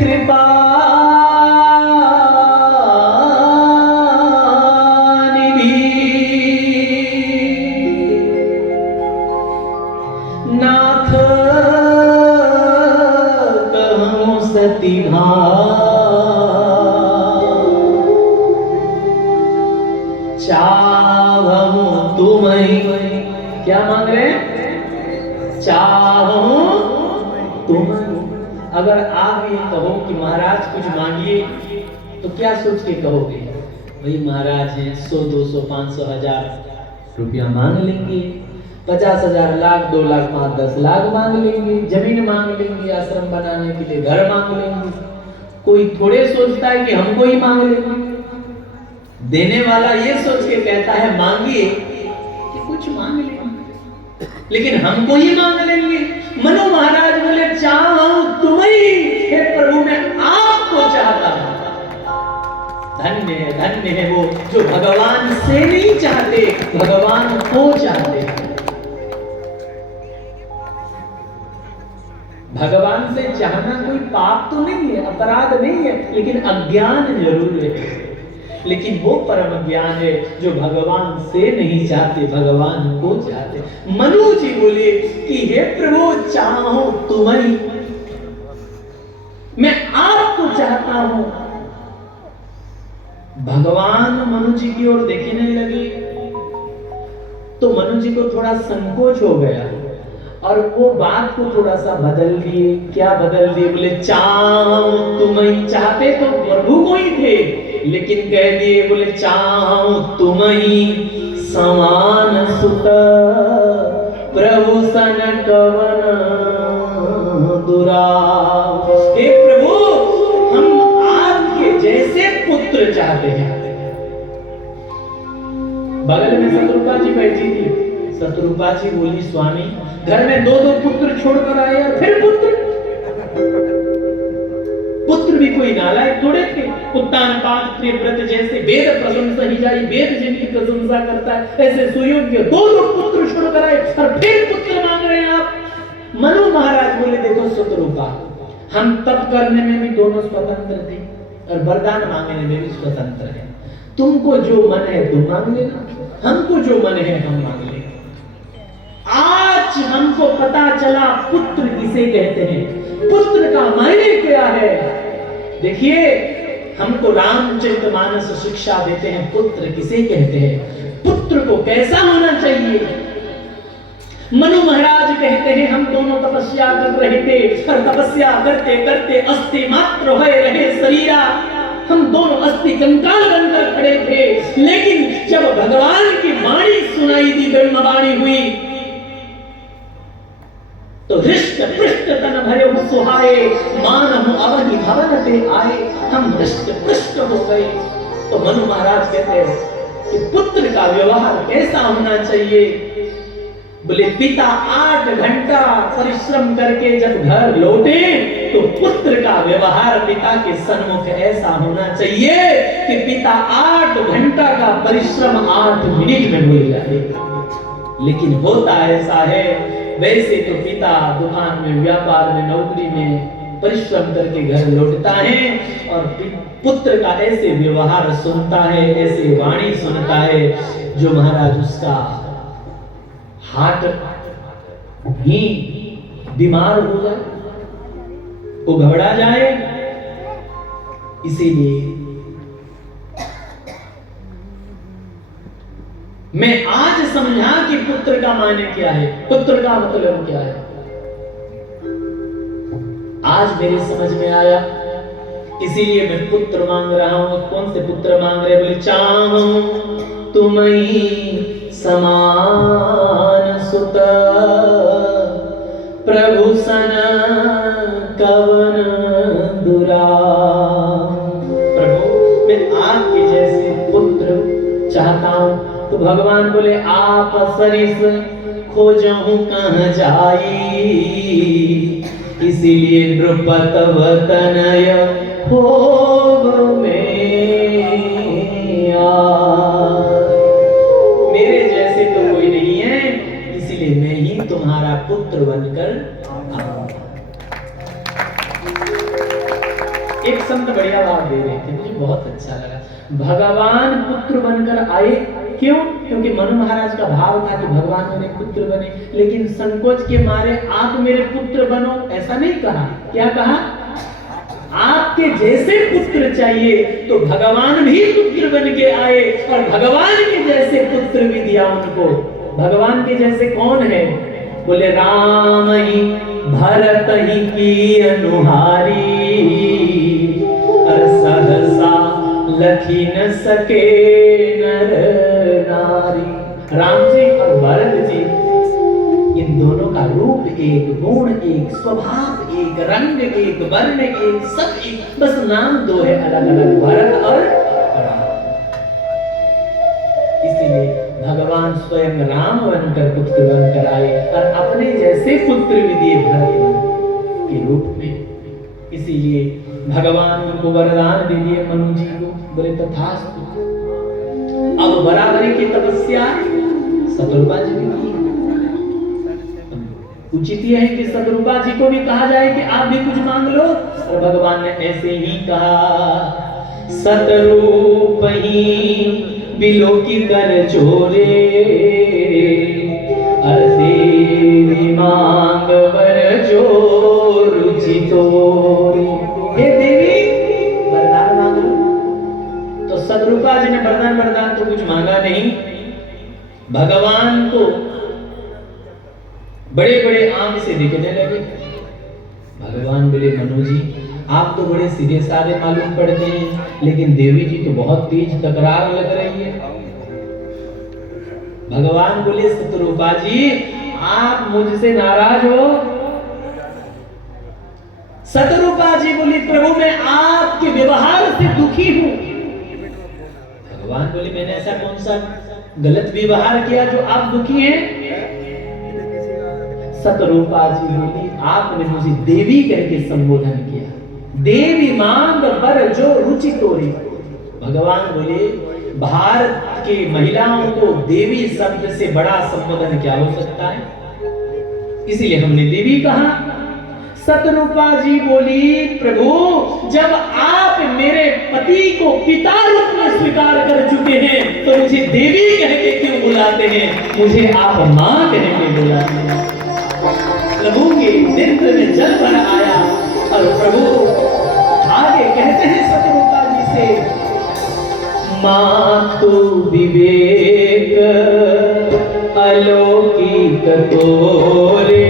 कृपा नाथ कहूँ सती चाहूँ तुम्हें। क्या मांग रहे हैं? चाहूँ तुम्हें। अगर आप ये कहो कि महाराज कुछ मांगिए तो क्या सोच के कहोगे? भाई महाराज हैं, 100, 200, 500, 1000 रुपया मांग लेंगे, 50,000, लाख, 2 लाख, 5, 10 लाख मांग लेंगे, जमीन मांग लेंगे, आश्रम बनाने के लिए घर मांग लेंगे। कोई थोड़े सोचता है कि हमको ही मांग लेंगे। देने वाला ये सोच के कहता है मांगिए कि कुछ मांग लेंगे, लेकिन हमको ही मांग लेंगे। मनु महाराज बोले चाहूं तुम्हें, हे प्रभु मैं आपको चाहता हूं। धन्य है वो जो भगवान से नहीं चाहते, भगवान को चाहते हैं। भगवान से चाहना कोई पाप तो नहीं है, अपराध नहीं है, लेकिन अज्ञान जरूर है। लेकिन वो परम ज्ञान है जो भगवान से नहीं चाहते, भगवान को चाहते। मनु जी बोले कि हे प्रभु चाहो तुम्हें, मैं आपको चाहता हूं। भगवान मनु जी की ओर देखने लगे तो मनु जी को थोड़ा संकोच हो गया और वो बात को थोड़ा सा बदल दिए। क्या बदल दिए? बोले चाहूं तुम्हें। चाहते तो प्रभु को ही थे, लेकिन कह दिए बोले चाहूं तुम्हें समान सुत प्रभु सन कवन दुराव। हे प्रभु हम आपके जैसे पुत्र चाहते हैं। बगल में शत्रुपा जी बैठी थी। शत्रुपा जी बोली स्वामी घर में 2-2 पुत्र छोड़कर आए और फिर पुत्र भी कोई नालायक थोड़े थे। उत्तान पाद प्रिय व्रत जैसे वेद प्रशंसा ही जाई, वेद जिनकी प्रशंसा करता है, ऐसे सुयोग्य 2-2 पुत्र छोड़कर आए और फिर पुत्र मांग रहे हैं आप। मनु महाराज बोले देखो शत्रुपा, हम तप करने में भी दोनों स्वतंत्र थे और वरदान मांगने में भी स्वतंत्र है। तुमको जो मन है तुम मांग लेना, हमको जो मन है हम मांग लेंगे। आज हमको पता चला पुत्र किसे कहते हैं, पुत्र का मायने क्या है। देखिए हमको रामचरितमानस शिक्षा देते हैं पुत्र किसे कहते हैं, पुत्र को कैसा होना चाहिए। मनु महाराज कहते हैं हम दोनों तपस्या कर रहे थे और तपस्या करते करते अस्थि मात्र हो रहे शरीरा, हम दोनों अस्थि कंकाल बनकर खड़े थे। लेकिन जब भगवान की वाणी सुनाई दी, ब्रह्मवाणी हुई तो हृष्ट पृष्ठ तन भरे सुहाए, मानहु अवनि भवन पे आए। हम हृष्ट पृष्ठ हो गए। तो मनु महाराज कहते हैं कि पुत्र का व्यवहार कैसा होना चाहिए। बोले पिता 8 घंटा परिश्रम करके जब घर लौटे तो पुत्र का व्यवहार पिता के सन्मुख ऐसा होना चाहिए कि पिता 8 घंटा का परिश्रम 8 मिनट में हो जाए। लेकिन होता ऐसा है, वैसे तो पिता दुकान में, व्यापार में, नौकरी में परिश्रम करके घर लौटता है और पुत्र का ऐसे व्यवहार सुनता है, ऐसे वाणी सुनता है जो महाराज उसका हार्ट ही बीमार हो जाए, वो घबरा जाए। इसीलिए मैं आज समझा कि पुत्र का मायने क्या है, पुत्र का मतलब क्या है। आज मेरी समझ में आया, इसीलिए मैं पुत्र मांग रहा हूं। कौन से पुत्र मांग रहे? बोले चाहूं तुम्हीं समान सुत प्रभु सन कवन दुराव। प्रभु मैं आपके जैसे पुत्र चाहता हूं। तो भगवान बोले आप सरिस खोजहूं कहां जाई, इसीलिए नृपत वतनय भोग में मेरे जैसे तो कोई नहीं है, इसीलिए मैं ही तुम्हारा पुत्र बनकर आऊंगा। एक संत बढ़िया बात दे रहे थे, मुझे बहुत अच्छा लगा। भगवान पुत्र बनकर आए, क्यों? क्योंकि मनु महाराज का भाव था कि भगवान मेरे पुत्र बने, लेकिन संकोच के मारे आप मेरे पुत्र बनो ऐसा नहीं कहा। क्या कहा? आपके जैसे पुत्र चाहिए, तो भगवान भी पुत्र बन के आए और भगवान के जैसे पुत्र भी दिया उनको। भगवान के जैसे कौन है? बोले राम ही भरत ही की अनुहारी, और सहसा लखी न सके नर नारी। राम जी और भरत जी, इन दोनों का रूप एक, गुण एक, स्वभाव एक, रंग एक, वर्ण एक, सब एक, बस नाम दो है अलग अलग, भरत और राम। इसीलिए भगवान स्वयं राम बनकर पुत्र बनकर आए और अपने जैसे पुत्र भी दिए भरत के रूप में। इसीलिए भगवान उनको वरदान दे दिए मनु जी को, बोले तथास्तु। अब बराबरी की तपस्या शतरूपा जी ने की। उचित यह है कि शतरूपा जी को भी कहा जाए कि आप भी कुछ मांग लो, और भगवान ने ऐसे ही कहा, शतरूप ही बिलोकी कर चोरे, देवी मांग वर जो रुचि तोरी। हे देवी वरदान मांग लो। तो शतरूपा जी ने वरदान तो कुछ मांगा नहीं। भगवान को बड़े बड़े आंख से देखने लगे। भगवान बोले मनु जी, आप तो बड़े सीधे साधे मालूम पड़ते हैं, लेकिन देवी जी तो बहुत तेज तकरार लग रही है। भगवान बोले शतरूपा जी, आप मुझसे नाराज हो? शतरूपा जी बोली, प्रभु मैं आपके व्यवहार से दुखी हूं। भगवान बोले, मैंने ऐसा कौन सा गलत व्यवहार किया जो आप दुखी हैं? शतरूपा जी बोली, आपने मुझे देवी करके संबोधन किया, देवी मांग वर जो रुचि तोरी। भगवान बोले, भारत के महिलाओं को देवी शब्द से बड़ा संबोधन क्या हो सकता है, इसीलिए हमने देवी कहा। शतरूपा जी बोली, प्रभु जब आप मेरे पति को पिता रूप में स्वीकार कर चुके हैं, तो मुझे देवी कह के क्यों बुलाते हैं? मुझे आप मां कह के बुलाते हैं। प्रभु के नेत्र में जल भर आया और प्रभु आगे कहते हैं शतरूपा जी से, मातु विवेक अलौकिक तोरे,